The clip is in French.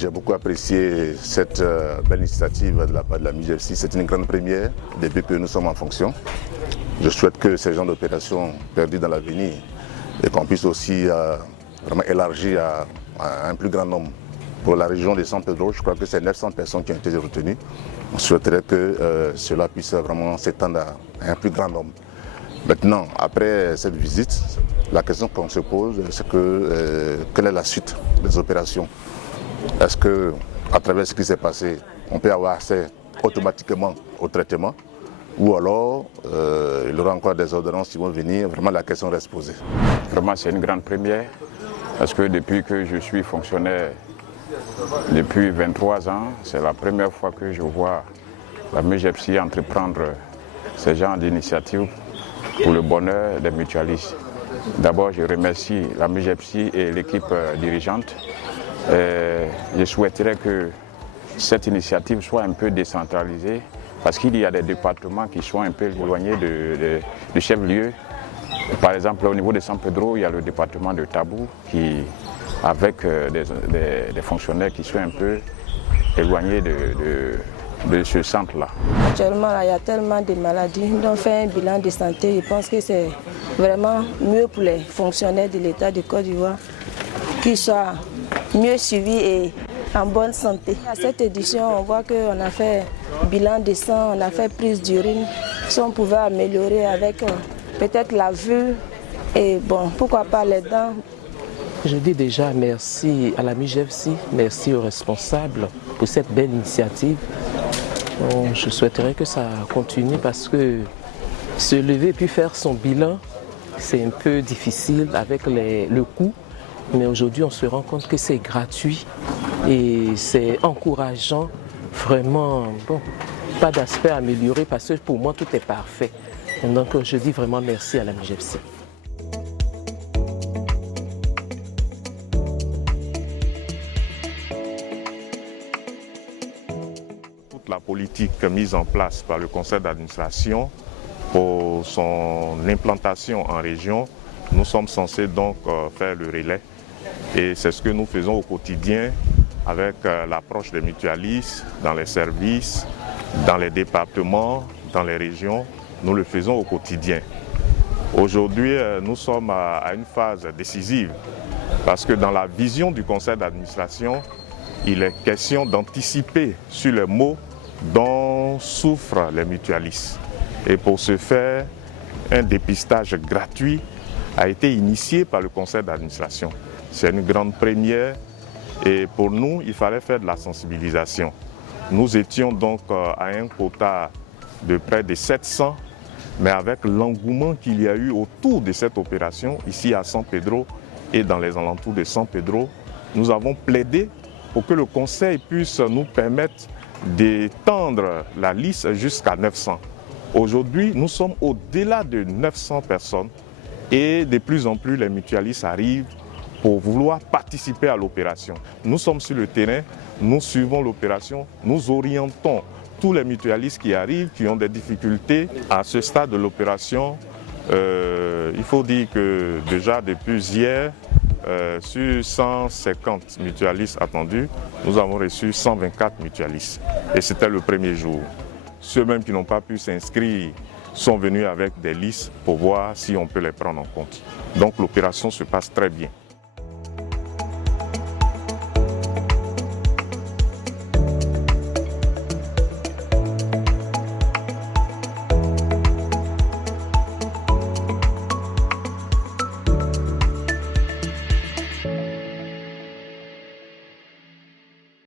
J'ai beaucoup apprécié cette belle initiative de la part de la MIGEFCI. C'est une grande première depuis que nous sommes en fonction. Je souhaite que ces genres d'opérations perdues dans l'avenir et qu'on puisse aussi vraiment élargir à un plus grand nombre. Pour la région de San Pedro, je crois que c'est 900 personnes qui ont été retenues. On souhaiterait que cela puisse vraiment s'étendre à un plus grand nombre. Maintenant, après cette visite, la question qu'on se pose, c'est quelle est la suite des opérations? Est-ce qu'à travers ce qui s'est passé, on peut avoir accès automatiquement au traitement? Ou alors, il y aura encore des ordonnances qui vont venir? Vraiment, la question reste posée. Vraiment, c'est une grande première, parce que depuis que je suis fonctionnaire, depuis 23 ans, c'est la première fois que je vois la MIGEFCI entreprendre ce genre d'initiative pour le bonheur des mutualistes. D'abord, je remercie la MIGEFCI et l'équipe dirigeante. Je souhaiterais que cette initiative soit un peu décentralisée, parce qu'il y a des départements qui sont un peu éloignés du chef-lieu. Par exemple, au niveau de San Pedro, il y a le département de Tabou avec des fonctionnaires qui sont un peu éloignés de ce centre-là. Actuellement, il y a tellement de maladies. Donc, faire un bilan de santé, je pense que c'est vraiment mieux pour les fonctionnaires de l'État de Côte d'Ivoire qu'ils soient mieux suivis et en bonne santé. À cette édition, on voit qu'on a fait bilan de sang, on a fait prise d'urine. Si on pouvait améliorer avec peut-être la vue et bon, pourquoi pas les dents. Je dis déjà merci à la MIGEFCI, merci aux responsables pour cette belle initiative. Je souhaiterais que ça continue parce que se lever puis faire son bilan, c'est un peu difficile avec le coût. Mais aujourd'hui, on se rend compte que c'est gratuit et c'est encourageant. Vraiment, bon, pas d'aspect amélioré parce que pour moi, tout est parfait. Donc, je dis vraiment merci à la MIGEFCI. La politique mise en place par le conseil d'administration pour son implantation en région, nous sommes censés donc faire le relais et c'est ce que nous faisons au quotidien avec l'approche des mutualistes dans les services, dans les départements, dans les régions, nous le faisons au quotidien. Aujourd'hui, nous sommes à une phase décisive parce que dans la vision du conseil d'administration, il est question d'anticiper sur les maux dont souffrent les mutualistes. Et pour ce faire, un dépistage gratuit a été initié par le conseil d'administration. C'est une grande première et pour nous, il fallait faire de la sensibilisation. Nous étions donc à un quota de près de 700, mais avec l'engouement qu'il y a eu autour de cette opération, ici à San Pedro et dans les alentours de San Pedro, nous avons plaidé pour que le conseil puisse nous permettre d'étendre la liste jusqu'à 900. Aujourd'hui, nous sommes au-delà de 900 personnes et de plus en plus les mutualistes arrivent pour vouloir participer à l'opération. Nous sommes sur le terrain, nous suivons l'opération, nous orientons tous les mutualistes qui arrivent, qui ont des difficultés. À ce stade de l'opération, il faut dire que déjà depuis hier, sur 150 mutualistes attendus, nous avons reçu 124 mutualistes. Et c'était le premier jour. Ceux-mêmes qui n'ont pas pu s'inscrire sont venus avec des listes pour voir si on peut les prendre en compte. Donc l'opération se passe très bien.